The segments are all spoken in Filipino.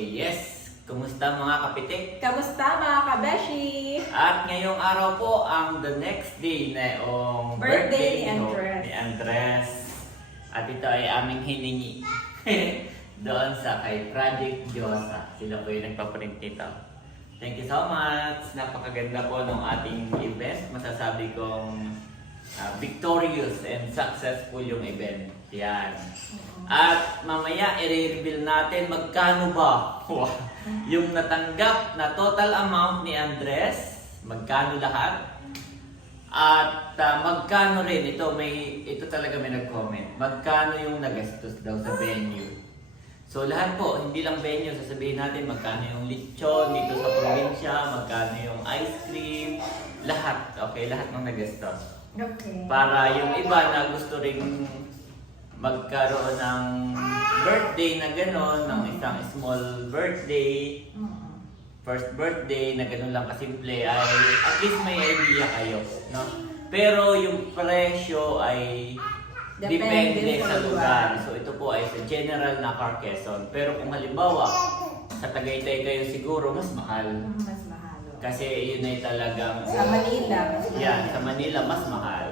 Yes! Kumusta mga kapitik? Kamusta mga kabeshi? At ngayong araw po ang the next day na yung Birthday ni no, Andres. ni Andres. At ito ay aming hiningi doon sa kay Project Diyosa. Sila po yung nagpaprint nito. Thank you so much! Napakaganda po ng ating event. Masasabi kong victorious and successful yung event. Yan. At mamaya i-reveal natin magkano ba yung natanggap na total amount ni Andres, magkano lahat, at magkano rin, ito talaga may nag-comment, magkano yung nagastos daw sa venue. So lahat po, hindi lang venue, sasabihin natin magkano yung lechon dito sa probinsya, magkano yung ice cream, lahat, okay, lahat ng nagastos. Okay. Para yung iba na gusto ring magkaroon ng birthday na gano'n, ng isang small birthday, first birthday na gano'n lang kasimple, ay at least may idea kayo, no? Pero yung presyo ay depende sa lugar. So ito po ay sa general na Quezon. Pero kung halimbawa, sa Tagaytay kayo siguro, mas mahal. Mas mahal. Kasi yun ay talagang... Sa Manila. Yan, sa Manila mas mahal.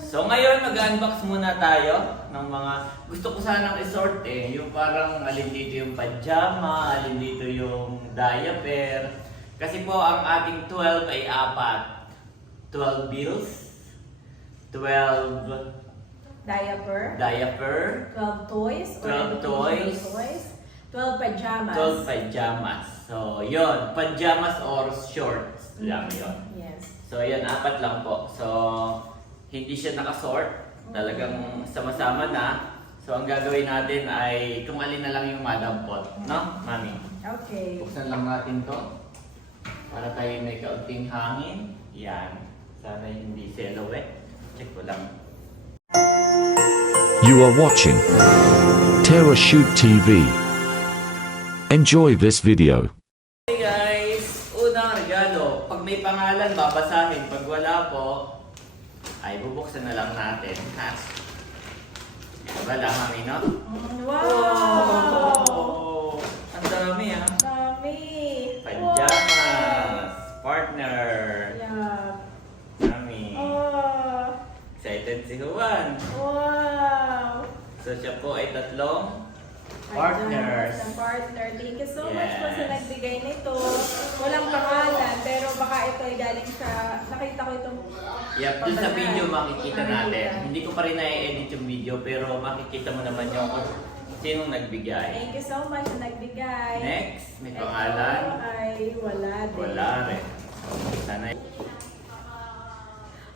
So ngayon mag-unbox muna tayo ng mga gusto ko sanang i-sort yung parang alin dito yung pajama, alin dito yung diaper. Kasi po ang ating 12 ay apat. 12 bills, 12 Diaper. 12 toys. 12 toys. 12 pajamas. 12 pajamas. So yon, pajamas or shorts lang yon. Yes. So yan, apat lang po. So hindi siya nakasort, talagang sama-sama na. So ang gagawin natin ay kung alin na lang yung madampot, no, Mami? Okay. Buksan lang natin to para tayo may kaunting hangin. Yan. Sana hindi silhouette. Check ko lang. You are watching Terra Shoot TV. Enjoy this video. Hey guys! Unang regalo. Pag may pangalan, babasahin. Pag wala po, ay bubuksan na lang natin. Ha? Wala, Mami, no? Wow! Ang dami, ha? Dami! Pajamas! Partner! Yeah. Mami! Oh! Excited si Juan! Wow! So siya po ay tatlong partners. Sa partner. Thank you so much Yes. po sa nagbigay nito. Walang pangalan, pero baka ito ay galing sa... Nakita ko itong... Yep, dun sa video makikita natin. Makikita. Hindi ko pa rin na-edit yung video pero makikita mo naman yung kung sinong nagbigay. Thank you so much sa nagbigay. Next, may Ito pangalan. ay wala din. Wala rin. Sana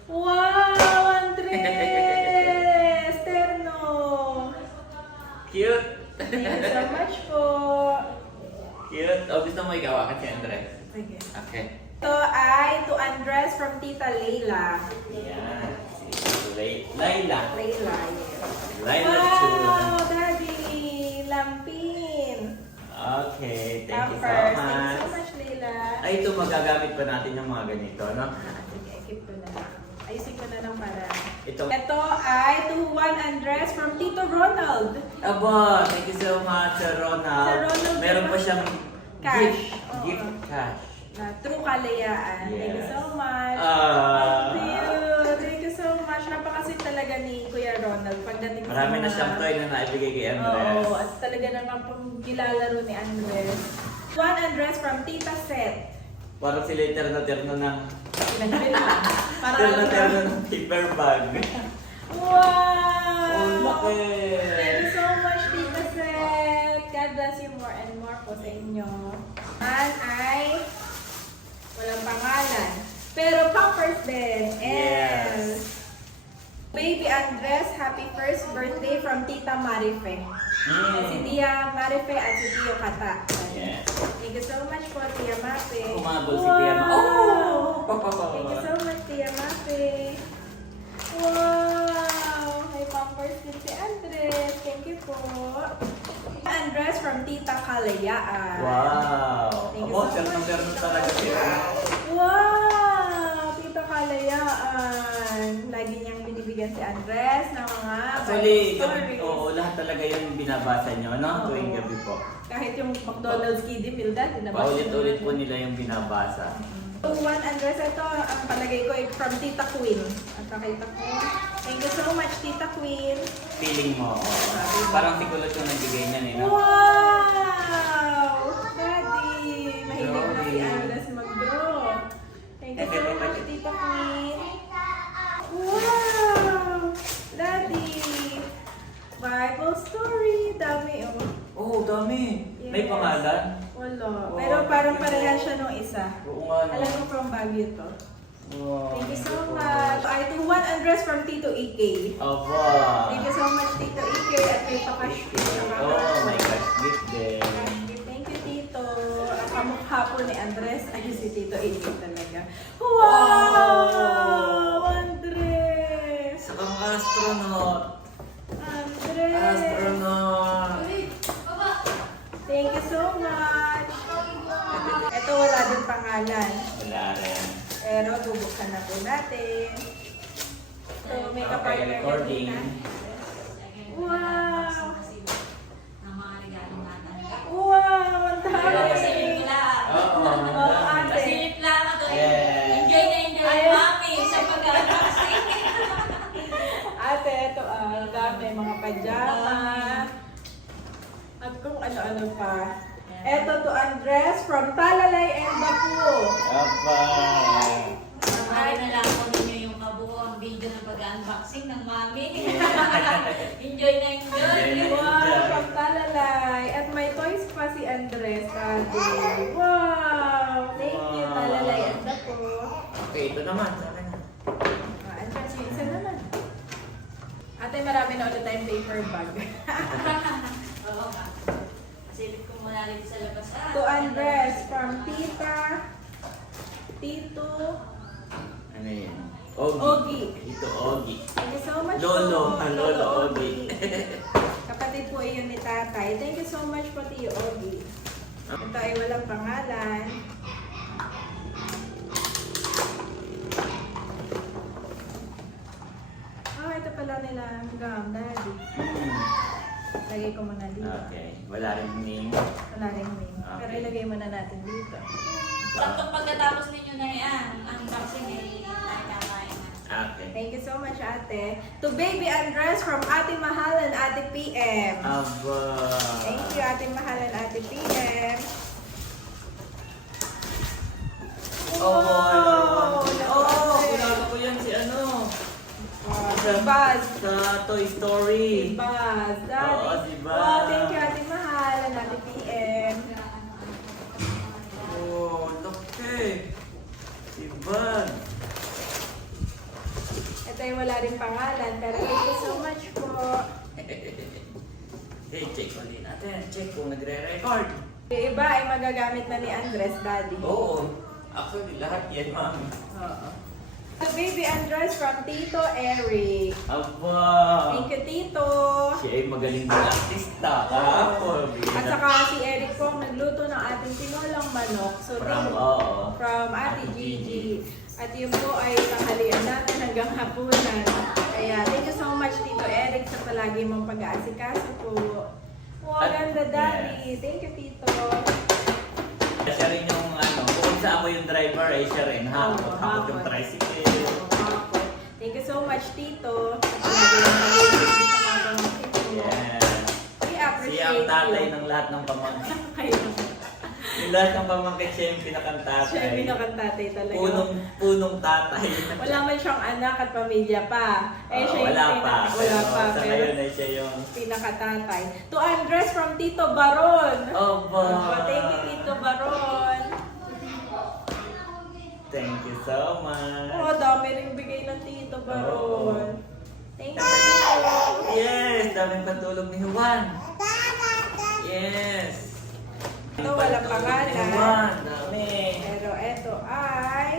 Wow! Andres! Terno! cute! Thank you so much po. Cute. O, gusto mo ikaw si Andres? Sige. Okay. Ito ay to Andres from Tita Leila. Yan. Si Layla. Leila, Layla wow! Daddy! Lampin! Okay, thank you so Pampers. Thank you much. so much, Leila. Ay, ito magagamit pa natin yung mga ganito, no? Sige, keep ko na lang. Ayusin ko na lang para... Ito. Ito ay to Juan Andres from Tito Ronald. Aba, thank you so much, Sir Ronald. Sir Ronald, Meron pa diba? siyang Cash. gift. Oo. Gift cash. Na True Kalayaan. Thank you Yes. so much. Ah. Thank you. Thank you so much. Napakasit talaga ni Kuya Ronald pagdating Marami na mga- siyang toy na naibigay kay Andres. Oo, at talaga naman pang gilalaro ni Andres. Juan Andres from Tita Set. Parang sila yung terno-terno ng... Para Terno-terno ng paper bag. Wow! Oh, laki! Thank you so much, Tita Set. God bless you more and more po sa inyo. Ay walang pangalan. Pero Pampers din. Yes. Baby Andres, happy first birthday from Tita Marife. Si Tia Marife at si Tio Kata. Yes. Thank you so much po, Tia Mape. Umabol si Tia Ma- Wow! Oh! Thank you so much, Tia Mape. Wow! May pampers din si Andres. Thank you po. Andres from Tita Kalayaan. Wow! Thank you Abo, so terno-terno much. talaga siya. Wow! Tita Kalayaan. Lagi niyang binibigay bibigyan si Andres ng mga Actually, Bible stories. oo, lahat talaga yun binabasa nyo, no? Oo. Tuwing gabi po. Kahit yung McDonald's Kiddie Meal dati, nabasa Paulit-ulit po nila yung binabasa. So, one Andres, ito ang palagay ko ay from Tita Queen. At nakita ko. Thank you so much, Tita Queen. Feeling mo, oo. Parang si Kulot yung nagbigay niyan, eh, no? Wow! Daddy! Mahilig na si Sorry. Andres mag-draw. Thank you so much, Tita Queen. Wow! Daddy! Bible story. Dami, oh. Oo, dami. May Yes. pangalan? Wala. Oh, Pero parang thank you. parehas siya nung isa. Oo nga, no? Alam ko from Baguio to. Wow, Thank you so po. much. Ay, to one Andres from Tito Ike. Aba. Thank you so much, Tito Ike. At may pakash po. Oh my gosh, gift din. Thank you, Tito. Ang kamukha po ni Andres ay si Tito Ike talaga. Wow! Andres! Sa kang astronaut. Andres! Astronaut. Thank you so much. Ito wala din pangalan. Wala rin. Pero bubuksan na po natin. So, may Okay, kapartner recording. na. Wow! Wow! Ang dami! Oo. Oo, ate. Silip lang ako. Yes. Enjoy na enjoy, Ayun. mami, sa pag-unboxing. Ate, ito ang dami. Mga pajama. At kung ano-ano pa. Ito to Andres from Talalay and Baku. Aba. Ay, na lang ko ninyo yung kabuuan video ng pag-unboxing ng mami. Enjoy na enjoy. Enjoy na. Wow, from Talalay. At may toys pa si Andres. Ate. Wow! Thank you, Wow. Talalay and Baku. Okay, ito naman. Sa akin na. Andres, yung isa naman. Ate, marami na ulit tayong paper bag. Oo nga. Silip ko muna rin sa labas. To Andres from Tita, Tito, Ano yun? Ogi. Ogi. Ito, Ogi. Thank you so much Lolo. po. Lolo Ogi. Kapatid po iyon ni Tatay. Thank you so much po, Tio Ogi. Ito ay walang pangalan. Oh, ito pala nilang gum, Daddy. Lagay ko muna dito. Okay. Wala rin name. Wala rin name. Pero Okay. ilagay muna natin dito. Saktong pagkatapos ninyo na yan, ang unboxing ay nakakain na. Okay. Thank you so much, Ate. To Baby Andres from Ate Mahal and Ate PM. Aba. Thank you, Ate Mahal and Ate PM. Oh, Wow! kilala ko yan si ano. Si Buzz. Sa Toy Si Story. Buzz. Daddy. Oo, si Buzz. Wow, thank you, Ate Mahal and Ate PM. Oh, laki. Si Bud. Ito ay wala rin pangalan, pero thank you so much po. Hey, check ulit natin. Check kung nagre-record. Yung iba ay magagamit na ni Andres, Daddy. Oo. Actually, lahat yan, mami. Oo. To Baby Andres from Tito Eric. Aba. Thank you, Tito. Siya ay magaling din artista. Kahapon. At saka si Eric po ang nagluto ng ating tinolang manok. So, from Ate Gigi. At yun po ay tanghalian natin hanggang hapunan. Kaya thank you so much, Tito Eric, sa palagi mong pag-aasikaso po. Wow, At- ganda, Daddy. Thank you, Tito. Siya rin yung ano, kung sa ako yung driver, ay siya rin. Hapon. Oo, Hapon yung hapon. tricycle. Thank you so much, Tito. Sa palagi mong pag-aasikaso sa mga pamangkin ko. Yeah. We Siya appreciate ang tatay you. ng lahat ng pamangkin. Kayo. Yung lahat ng pamangkin, siya yung pinakantatay. Siya yung pinakantatay talaga. Punong tatay. Wala man siyang anak at pamilya pa. Eh, siya yung wala pa. Wala pa. Sa Pero ngayon ay siya yung... pinakatatay. To Andres from Tito Baron. Oba! Thank you, Tito Baron. Thank you so much. Oh, dami rin bigay ng Tito Baron. Thank you, Tito. Yes! Daming patulog ni Juan. Yes! Ito, walang Patulog pangalan. ni Juan. Dami. Pero eto ay...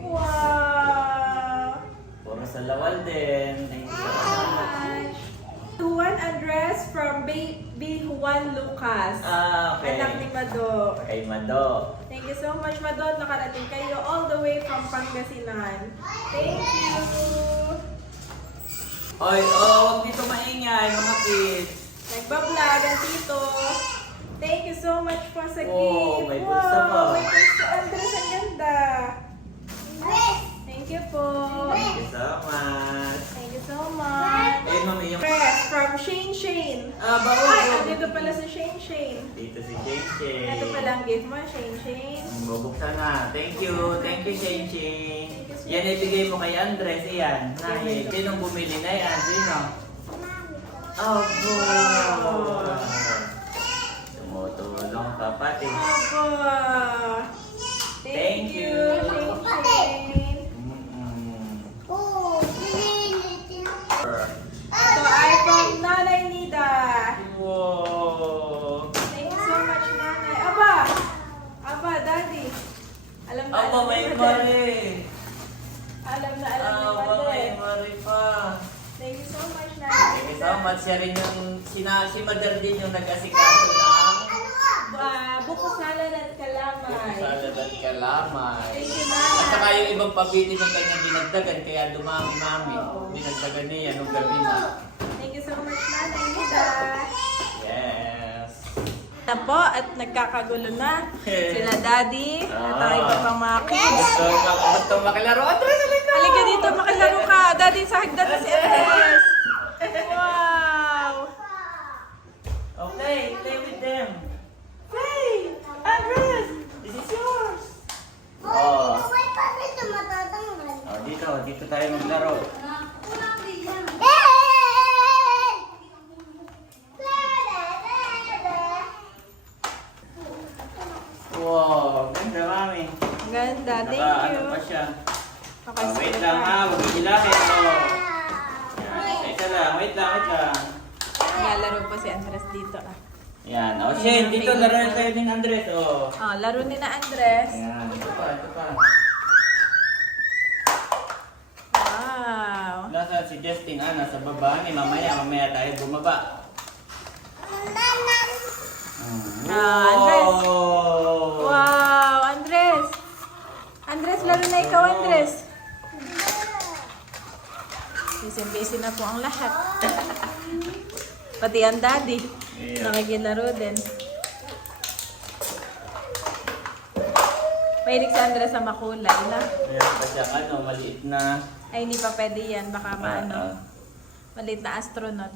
Wow! Puro sa lawal din. Thank you so much. To Juan Andres from Baby Juan Lucas. Okay. Anak ni Mado. Kay Mado. Thank you so much, Madon. Nakarating kayo all the way from Pangasinan. Thank you! Oy, huwag dito maingay, mga kids. Nagbablog ang tito. Thank you so much po sa Wow, gift. may bulsa pa. May bulsa. Andres, ang ganda. Thank you po. Thank you so much. Thank you so much. Ayun, mami, yung... Press from Shane. baon. Ay, andito pala si Shane. Dito si Shane. Ito pala ang gift mo, Shane. Bubuksan na. Thank you, Shane. Yan ibigay mo kay Andres, iyan. Nay, sinong bumili na yan? Sino? Oh, tumutulong ka pati. Opo. Thank you, Shane. Ito ay from Nanay Nida. Wow! Thank you so much, Nanay. Aba, Daddy. Alam na, Aba, may ni mari. Alam na, Aba, may Daddy. mari pa. Thank you so much, Nanay. Thank you so much. Siya rin yung, si Mother din yung nag-asikaso ng Buko salad at kalamay. salad at kalamay. Thank you, At saka Nanay. yung ibang pabili ng kanyang dinagdagan, kaya dumami-mami. Dinagdagan niya nung gabi na. Thank you so much, Nanay Nida. Yes. Na po at nagkakagulo na sila Daddy at ang iba pang mga kids. Gusto makilaro. Andres, halika! Halika dito, makilaro ka. Daddy, sa hagdan na si Andres. Wow! Okay, play with them. Hey! Andres! This is yours. Dito tayo maglaro. Wow, ganda mami. Ganda, thank Naka, you. ano pa siya? Okay, Wait sige lang pa. ha, huwag hilahin. Teka lang, wait lang. Naglalaro po si Andres dito. Yan, Shane, dito laruin tayo din Andres. Laro ni na Andres. Yan, ito pa. Wow! Nasa si Justin, nasa baba. Mamaya tayo bumaba. Andres. Wow! Wow! Andres! Andres, laro na ikaw, Andres. Busy na po ang lahat. Pati ang Daddy. Yeah. Nakikilaro din. Mahilig si Andres sa makulay na. Meron pa siyang maliit na... Ay, hindi pa pwede yan. Baka maano. Ah. Maliit na astronaut.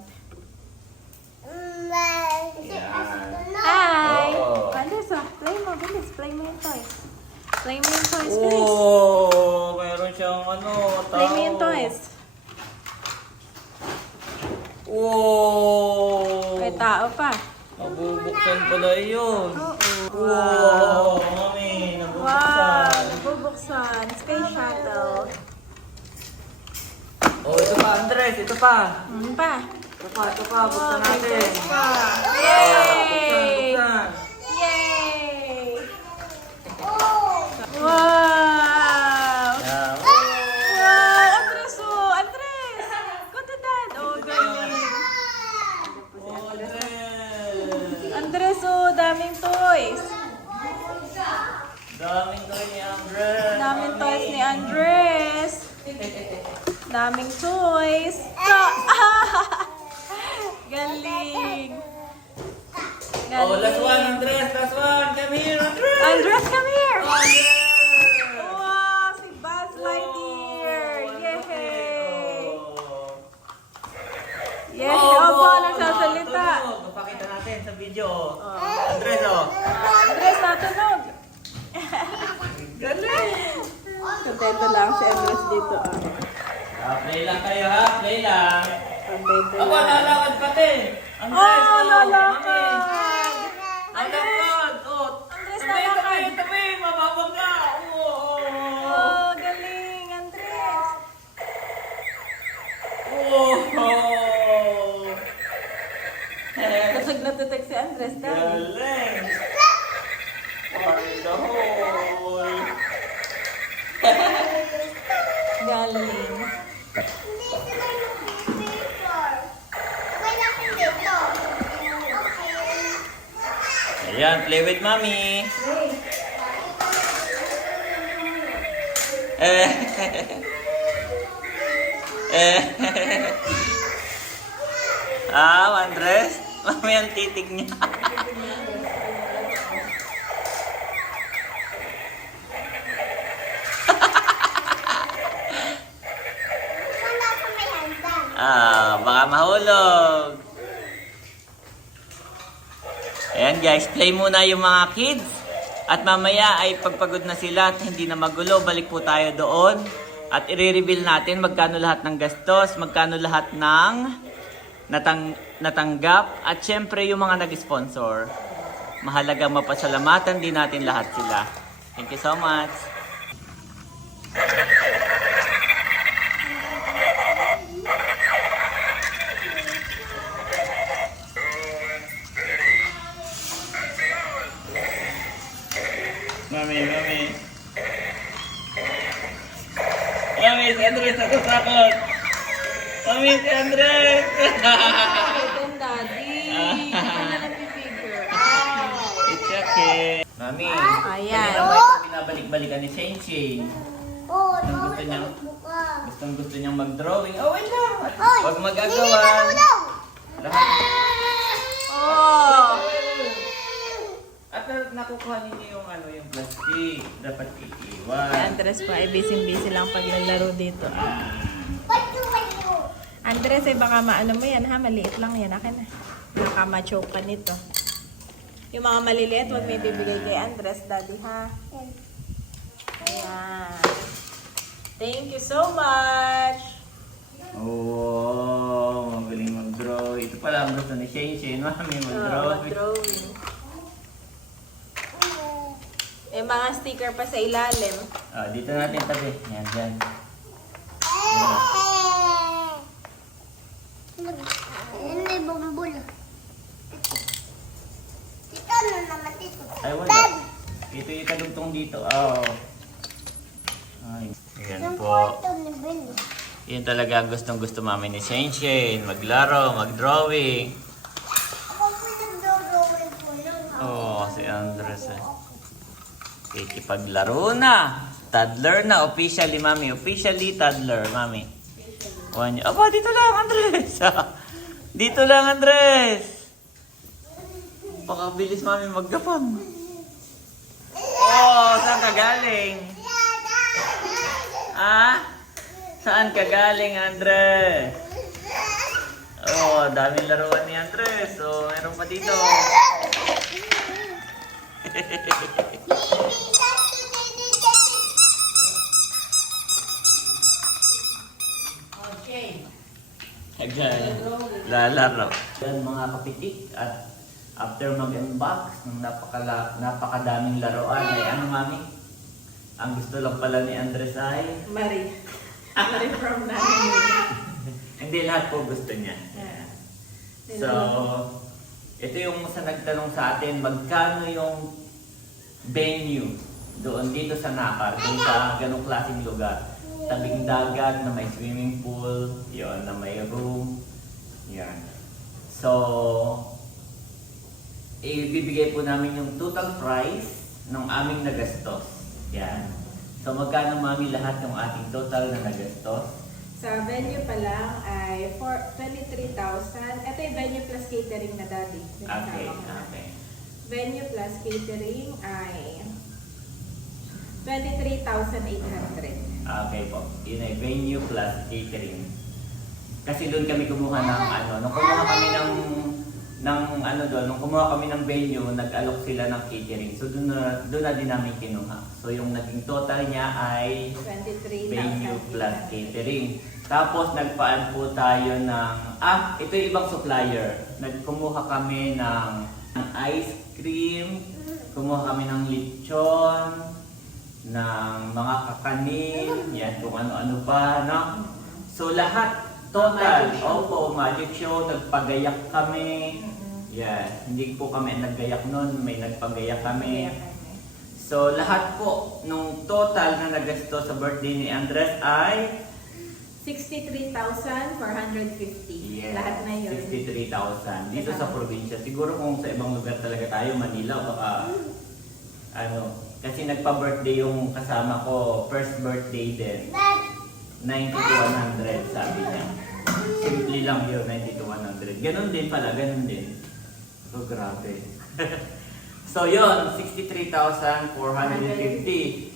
Yan. Hi! Oo. Andres, play mo. Bilis, play mo yung toys. Play mo yung toys, bilis. Oh, mayroon siyang tao. Play mo yung toys. Wow! May tao pa. Nabubuksan pala yun. Oo. Wow! Mami, Wow! nabubuksan. Nabubuksan. Space shuttle. Oh, ito pa, Andres. Ito pa. Ano pa? Ito pa. Buksan may natin. toys pa. Yay! Yay! Buksan. Yay! Wow! Yeah. Wow! Andres, oh! Andres! Go to dad! Oh, galing. Oh, Andres. Andres, oh! Daming toys. Daming toy ni Andres. Daming toys ni Andres. Daming toys. Galing. Oh, last one, Andres. Last one. Come here, Andres. Andres, come here. Oh, yeah. Wow, si Buzz Lightyear. Yay. Yay. Opo, nagsasalita. Tunog. Papakita natin sa video. Andres, Andres, natunog. Galing. Contento lang si Andres dito. Play lang kayo ha. Play lang. Contento Ako, lang. nalakad pati. Andres, Oh, lalakad. Nalakad. Oh, Andres, tabi, nalakad. tabi. Mababangga. Oh. Oh, galing, Andres. Oh. Kasag na tutek si Andres, Daddy. Galing. Fire the hole. Galing. Ayan, play with mommy. Andres? Mami ang titig niya. Baka mahulog. Ayan guys, play muna yung mga kids. At mamaya ay pagpagod na sila at hindi na magulo, balik po tayo doon. At i-reveal natin magkano lahat ng gastos, magkano lahat ng natanggap. At syempre yung mga nag-sponsor. Mahalagang mapasalamatan din natin lahat sila. Thank you so much. Mami. Mami, si Andres natasakot. Mami, si Andres. Ito, Daddy. Hindi ka na nag-figure. It's okay. Mami, Ayan. kanina ba ito binabalik-balikan ni Shane Shane? Oh, Gusto niyang mag-drawing. Oh, wait lang. Huwag magagawa. Lahat. Oh! At nakukuha ninyo yung plastic. Dapat Si iiwan. Andres pa ay busy lang paglalaro dito. Andres, ay baka maano mo yan ha, maliit lang yan. Akin na. Baka ma-choke ka nito. Yung mga maliliit, huwag may bibigay kay Andres, Daddy ha. Ayan. Thank you so much! Oh, magaling mag-draw. Ito pala ang gusto ni Shane Shane. Mami, mag-draw. Drawing. May mga sticker pa sa ilalim. Dito natin tabi. Yan, dyan. Hindi bumbul. Dito na naman dito. Ay, wala. Ito yung kadugtong dito. Oh. Ay, yan Yung po. kwarto ni Bill. Yan talaga ang gustong-gusto mami ni Shane Shane. Maglaro, mag-drawing. Ako po nagdodrawing po lang. Oh, si Andres eh. Ikipaglaro na. Toddler na. Officially, mami. Officially, toddler, mami. Aba, dito lang, Andres. Dito lang, Andres. Pakabilis, mami, maggapang. Oh, saan ka galing? Saan ka galing, Andres? Oh, daming laruan ni Andres. So, meron pa dito. Okay. Lalaro. Yan mga kapitik at after mag-unbox ng napakadaming laruan ay ano mami? Ang gusto lang pala ni Andres ay Marie. Marie from Nanay. hindi lahat po gusto niya. Yeah. So, ito yung sa nagtanong sa atin, magkano yung venue doon dito sa Nakar, doon sa ganong klaseng lugar. Tabing dagat na may swimming pool, yon na may room. Yan. So, ibibigay po namin yung total price ng aming nagastos. Yan. So, magkano mami lahat yung ating total na nagastos? Sa venue pa lang ay 23,000. Ito yung venue plus catering na, Daddy. Okay, okay. Venue plus catering ay 23,800. Okay po. Yun ay venue plus catering. Kasi doon kami kumuha ng nung kumuha kami nung kumuha kami ng venue, nag-alok sila ng catering. So doon na din namin kinuha. So yung naging total niya ay 23,000. venue plus catering. Tapos nagpaan po tayo ng ito yung ibang supplier. Nagkumuha kami ng ice cream, kumuha kami ng lechon, ng mga kakanin, yan kung ano-ano pa, no? So lahat total, magic show, nagpagayak kami. Yan, hindi po kami naggayak noon, may nagpagayak kami. So lahat po nung total na nagasto sa birthday ni Andres ay 63,450. yes, Lahat na yun. 63,000 dito sa probinsya. Siguro kung sa ibang lugar talaga tayo, Manila, baka kasi nagpa-birthday yung kasama ko, first birthday din. 90 to 100 sabi niya. Simple lang yun, 90 to 100. Ganun din pala, ganun din. So, grabe. So, yun, 63,450.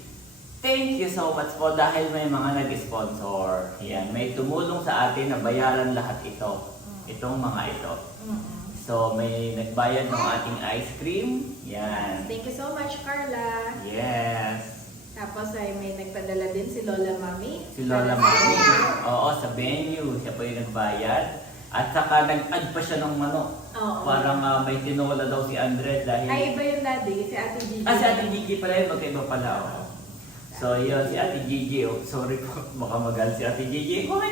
Thank you so much po dahil may mga nag-sponsor. Yan, may tumulong sa atin na bayaran lahat ito. Itong mga ito. So, may nagbayad ng ating ice cream. Yan. Thank you so much, Carla. Yes. Tapos ay may nagpadala din si Lola Mami. Si Lola Mami. Oo, sa venue. Siya po yung nagbayad. At saka nag-add pa siya ng manok. Oo. Parang may tinola daw si Andres dahil... Ay, iba yung daddy, si Ate Gigi. Si Ate Gigi pala yun. Magkaiba pala. Oh. So, yun, si Ate Gigi. Oh, sorry po, baka magal si Ate Gigi. Uy,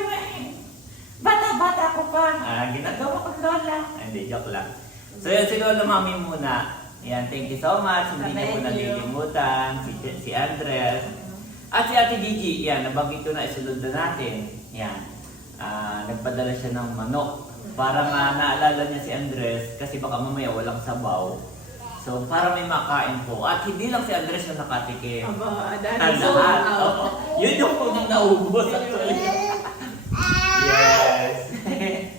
bata-bata ko pa. Ginagawa ko Lola. Hindi, joke lang. So, yun, si Lola Mami muna. Yan, thank you so much. Hindi niyo po Thank you. nalilimutan. Si Andres. At si Ate Gigi, yan, nabanggit ko na isunod na natin. Yan. Nagpadala siya ng manok. Para naalala niya si Andres kasi baka mamaya walang sabaw. So, para may makain po. At hindi lang si Andres yung nakatikim. Aba, dahil Ang sold lahat. out. Oo. Yun yung unang naubos actually. Yes.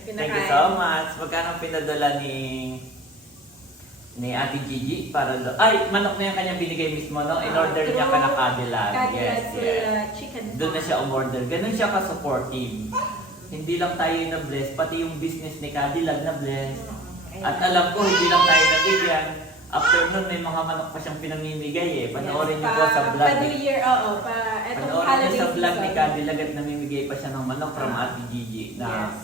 Thank you so much. Magkano pinadala ni Ate Gigi para ay, manok na yung kanya binigay mismo, no? In-order niya ka na Cadillac. Yes, yes. Chicken. Doon na siya umorder. Ganun siya ka-supportive. Hindi lang tayo na-bless, pati yung business ni Cadillac na-bless. At alam ko, hindi lang tayo nabigyan. After nun, may mga manok pa siyang pinamimigay eh. Panoorin niyo po sa vlog. Pa New Year, oo. Etong Panoorin holiday niyo sa vlog ni season. Cadillac at namimigay pa siya ng manok from Ate Gigi. Na Yes.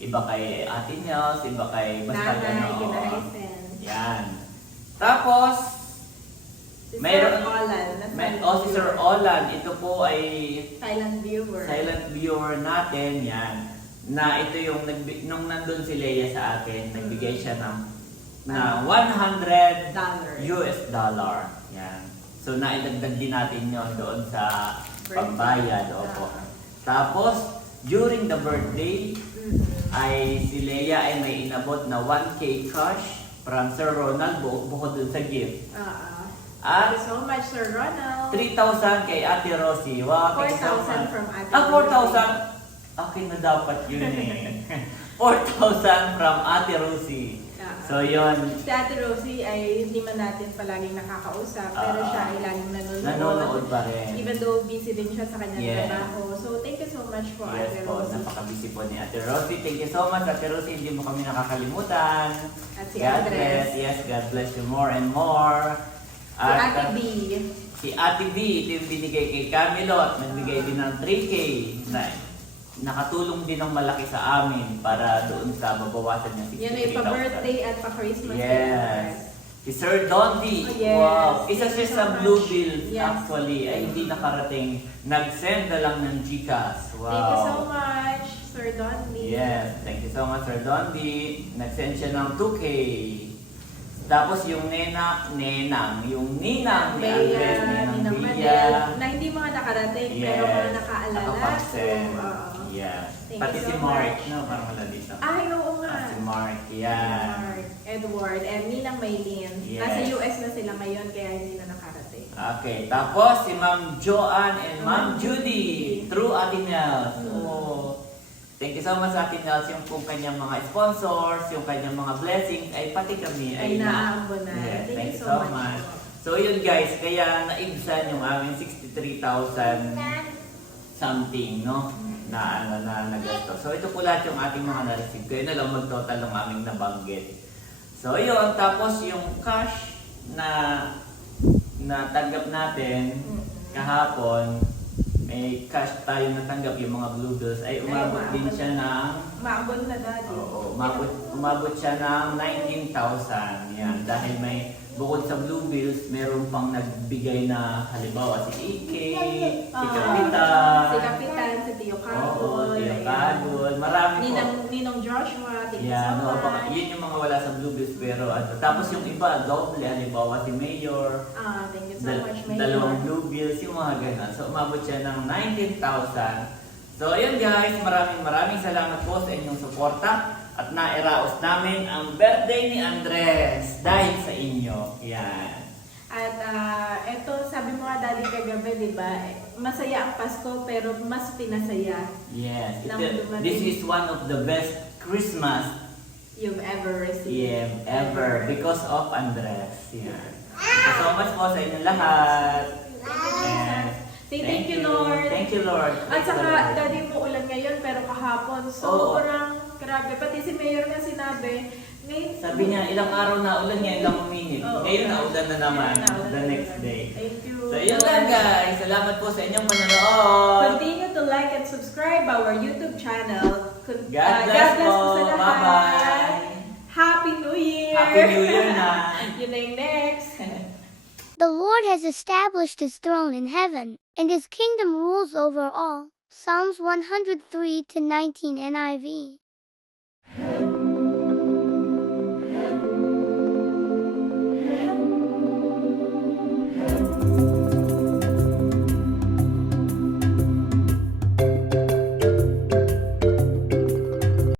iba kay Ate Nels, iba kay basta Nanay, gano'n. kina Hysen. Yan. Tapos, Si mayroon, Sir Olan. si Sir Olan, ito po ay Silent viewer. silent viewer natin, yan. Na ito yung, nung nandun si Leia sa atin, nagbigay siya ng na $100 US dollar. Yan. So, naidagdag din natin yon doon sa pambayad. Opo. Tapos, during the birthday, ay si Leia ay may inabot na 1K cash from Sir Ronald bukod dun sa gift. Thank you so much, Sir Ronald. 3,000 kay Ate Rosie. Wow, thank you so 4,000 much. from Ate 4,000? Akin na dapat yun eh. 4,000 from Ate Rosie. So yun, Si Ate Rosie ay hindi man natin palaging nakakausap, pero siya ay laging nanonood. nanonood pa rin. Even though busy din siya sa kanyang Yes. trabaho. So, thank you so much po, Yes Ate po, Rosie. napaka-busy po ni Ate Rosie. Thank you so much, Ate Rosie. Hindi mo kami nakakalimutan. At si God Andres. bless. Yes, God bless you more and more. Si Ate B. Si Ate B, ito yung binigay kay Camilot. Nagbigay din ng 3K. Nakatulong din ng malaki sa amin para doon sa mabawasan niya 63,000. Yan ay pa-birthday at pa-Christmas. Yes. Si Sir Dondi. Oh, yes. Wow. Isa siya Thank you sa so Blue much. Bills Yes. actually. Ay hindi nakarating. Nag-send na lang ng Gcash. Wow. Thank you so much, Sir Donny. Yes. Thank you so much, Sir Dondi. Nag-send siya ng 2K. Tapos yung Ninang ni Andres, Ninang Ninang Bia. Madel, na hindi mga nakarating, pero mga nakaalala. Nakapag-send. So, oo. Yeah. Thank Pati you si so Mark, much. no? Parang wala dito. Ay, oo nga. Si Mark, yeah. Mark, Edward, and Ninang Maylin. Yes. Nasa US na sila ngayon, kaya hindi na nakarating. Okay, tapos si Ma'am Joanne and Ma'am Judy through Ate Nels. Oh, thank you so much Ate Nels, yung kung kanyang mga sponsors, yung kanyang mga blessings, ay pati kami Ay, naaambo na. Yes, Thank you so much. So yun guys, kaya naibsan yung aming 63,000 something, no? Na nagasto. So ito po lahat yung ating mga na-receive. Kaya na lang mag-total ng aming nabanggit. So yun, tapos yung cash na natanggap natin kahapon, may cash tayo natanggap yung mga blue bills ay umabot din siya ng Maabot na daddy. umabot siya ng 19,000. Yan, dahil may bukod sa blue bills, meron pang nagbigay na halimbawa si Ike, si Kapitan, Si Kapitan, si Tio Carol. Tio Carol, marami po. Ninong Joshua, thank you Yan, so much. yun yung mga wala sa blue bills pero tapos yung iba, doble, halimbawa si Mayor, Thank you so much, Mayor. dalawang blue bills, yung mga ganun. So umabot siya ng 19,000. So ayun guys, maraming salamat po sa inyong suporta at nairaos namin ang birthday ni Andres dahil sa inyo. Yan. At eto, sabi mo nga Daddy kagabi, di ba? Masaya ang Pasko pero mas pinasaya Yes. Nang Ito, dumating. this is one of the best Christmas you've ever received. ever because of Andres. Yeah. Thank you so much po sa inyong lahat. Yes. Say thank you, Lord. Thank you, Lord. At Thank you, saka, Lord. Daddy mo ulan ngayon pero kahapon sobrang grabe. Pati si Mayor nga sinabi, ngayon, Sabi niya, ilang araw na ulan niya, ilang minute. Oo. Ngayon na ulan na naman, Naulan the na next naman. day. Thank you. So yun lang guys, salamat po sa inyong panonood. Continue to like and subscribe our YouTube channel. God bless po. sa lahat. Bye-bye. Happy New Year! Happy New Year na. Yun na yung next. The Lord has established his throne in heaven, and his kingdom rules over all. Psalms 103 to 19 NIV.